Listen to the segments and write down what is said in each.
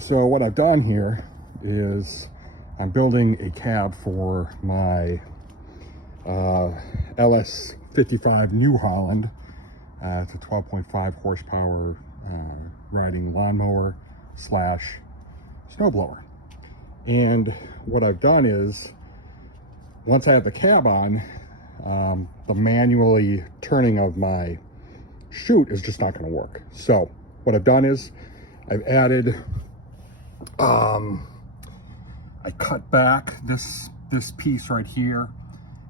So what I've done here is I'm building a cab for my LS55 New Holland. It's a 12.5 horsepower riding lawnmower slash snowblower. And what I've done is, once I have the cab on, the manually turning of my chute is just not going to work. So what I've done is I've added, I cut back this piece right here,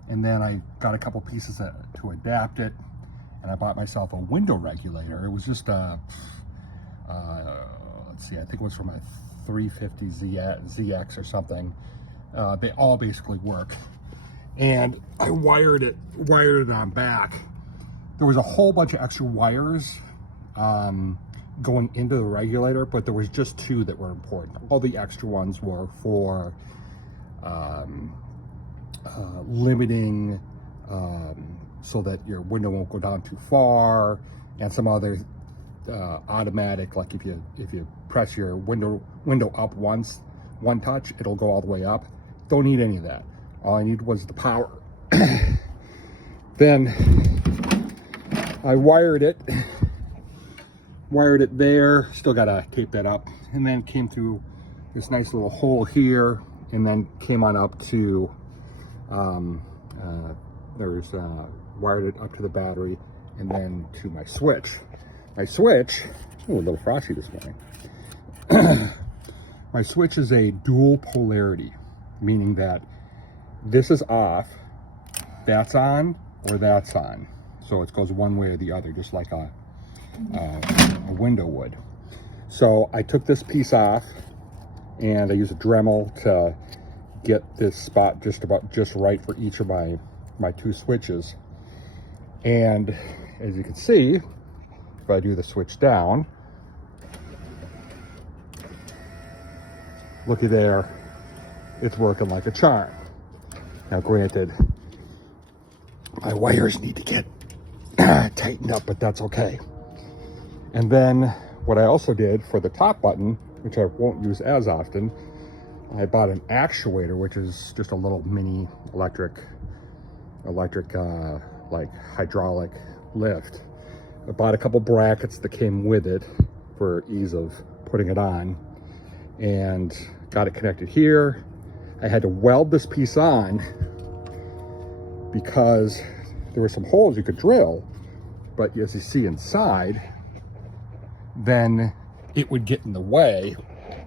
and then I got a couple pieces to adapt it, and I bought myself a window regulator. It was just a, let's see, I think it was from a 350 ZX or something. They all basically work. And I wired it on back. There was a whole bunch of extra wires going into the regulator, but there was just two that were important. All the extra ones were for limiting so that your window won't go down too far, and some other automatic, like if you press your window up once, one touch, it'll go all the way up. Don't need any of that. All I need was the power. Then I wired it there, still gotta tape that up, and then came through this nice little hole here, and then came on up to wired it up to the battery, and then to my switch. My switch, oh, a little frosty this morning. My switch is a dual polarity, meaning that this is off, that's on, or that's on. So it goes one way or the other, just like a window would. So I took this piece off, and I used a Dremel to get this spot just right for each of my two switches. And as you can see, if I do the switch down, looky there, it's working like a charm. Now granted, my wires need to get tightened up, but that's okay. And then what I also did for the top button, which I won't use as often, I bought an actuator, which is just a little mini electric like hydraulic lift. I bought a couple brackets that came with it for ease of putting it on, and got it connected here. I had to weld this piece on because there were some holes you could drill, but as you see inside, then it would get in the way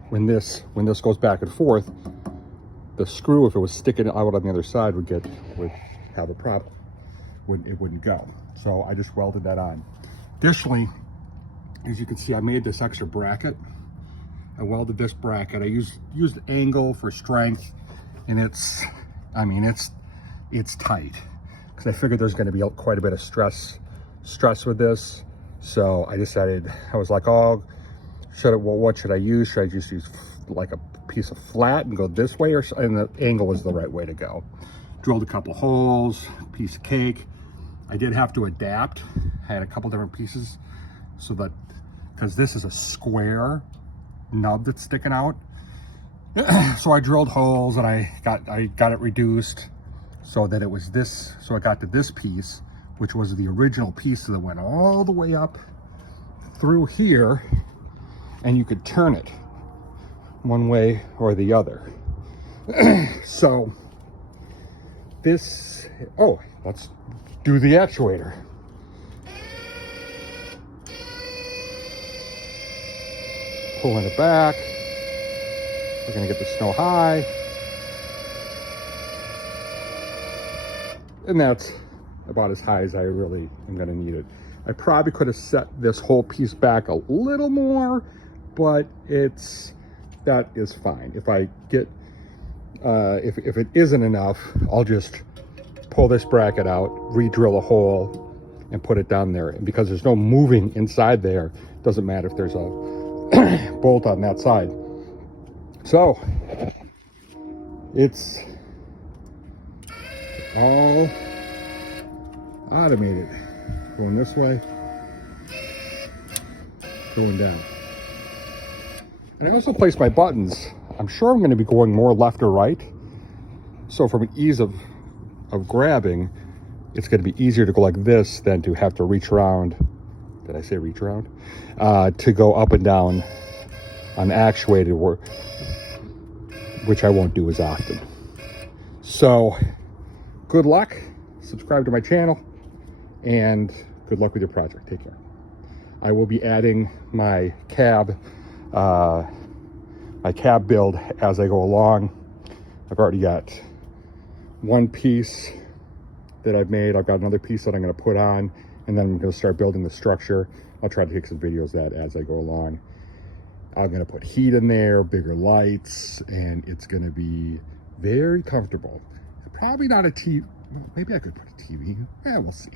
when this goes back and forth. The screw, if it was sticking out on the other side, would have a problem. It wouldn't go. So I just welded that on. Additionally, as you can see, I made this extra bracket. I welded this bracket. I used angle for strength, and it's tight, because I figured there's going to be quite a bit of stress with this. So I decided, I was like, oh, what should I use? Should I just use like a piece of flat and go this way, and the angle is the right way to go? Drilled a couple holes, piece of cake. I did have to adapt. I had a couple different pieces, so that, because this is a square nub that's sticking out. So I drilled holes, and I got it reduced so that it was this. So I got to this piece, which was the original piece that went all the way up through here, and you could turn it one way or the other. So this, oh, let's do the actuator. Pulling it back. We're gonna get the snow high. And that's about as high as I really am gonna need it. I probably could have set this whole piece back a little more, but that is fine. If I get, if it isn't enough, I'll just pull this bracket out, re-drill a hole, and put it down there. And because there's no moving inside there, it doesn't matter if there's a bolt on that side. So it's all automated. Going this way, going down. And I also place my buttons. I'm sure I'm going to be going more left or right. So from an ease of grabbing, it's going to be easier to go like this than to have to reach around. Did I say reach around? To go up and down on actuated work, which I won't do as often. So good luck. Subscribe to my channel and good luck with your project. Take care. I will be adding my cab build as I go along. I've already got one piece that I've made. I've got another piece that I'm going to put on, and then I'm going to start building the structure. I'll try to take some videos of that as I go along. I'm going to put heat in there, bigger lights, and it's going to be very comfortable. Probably not a TV. Well, maybe I could put a TV. Yeah, we'll see.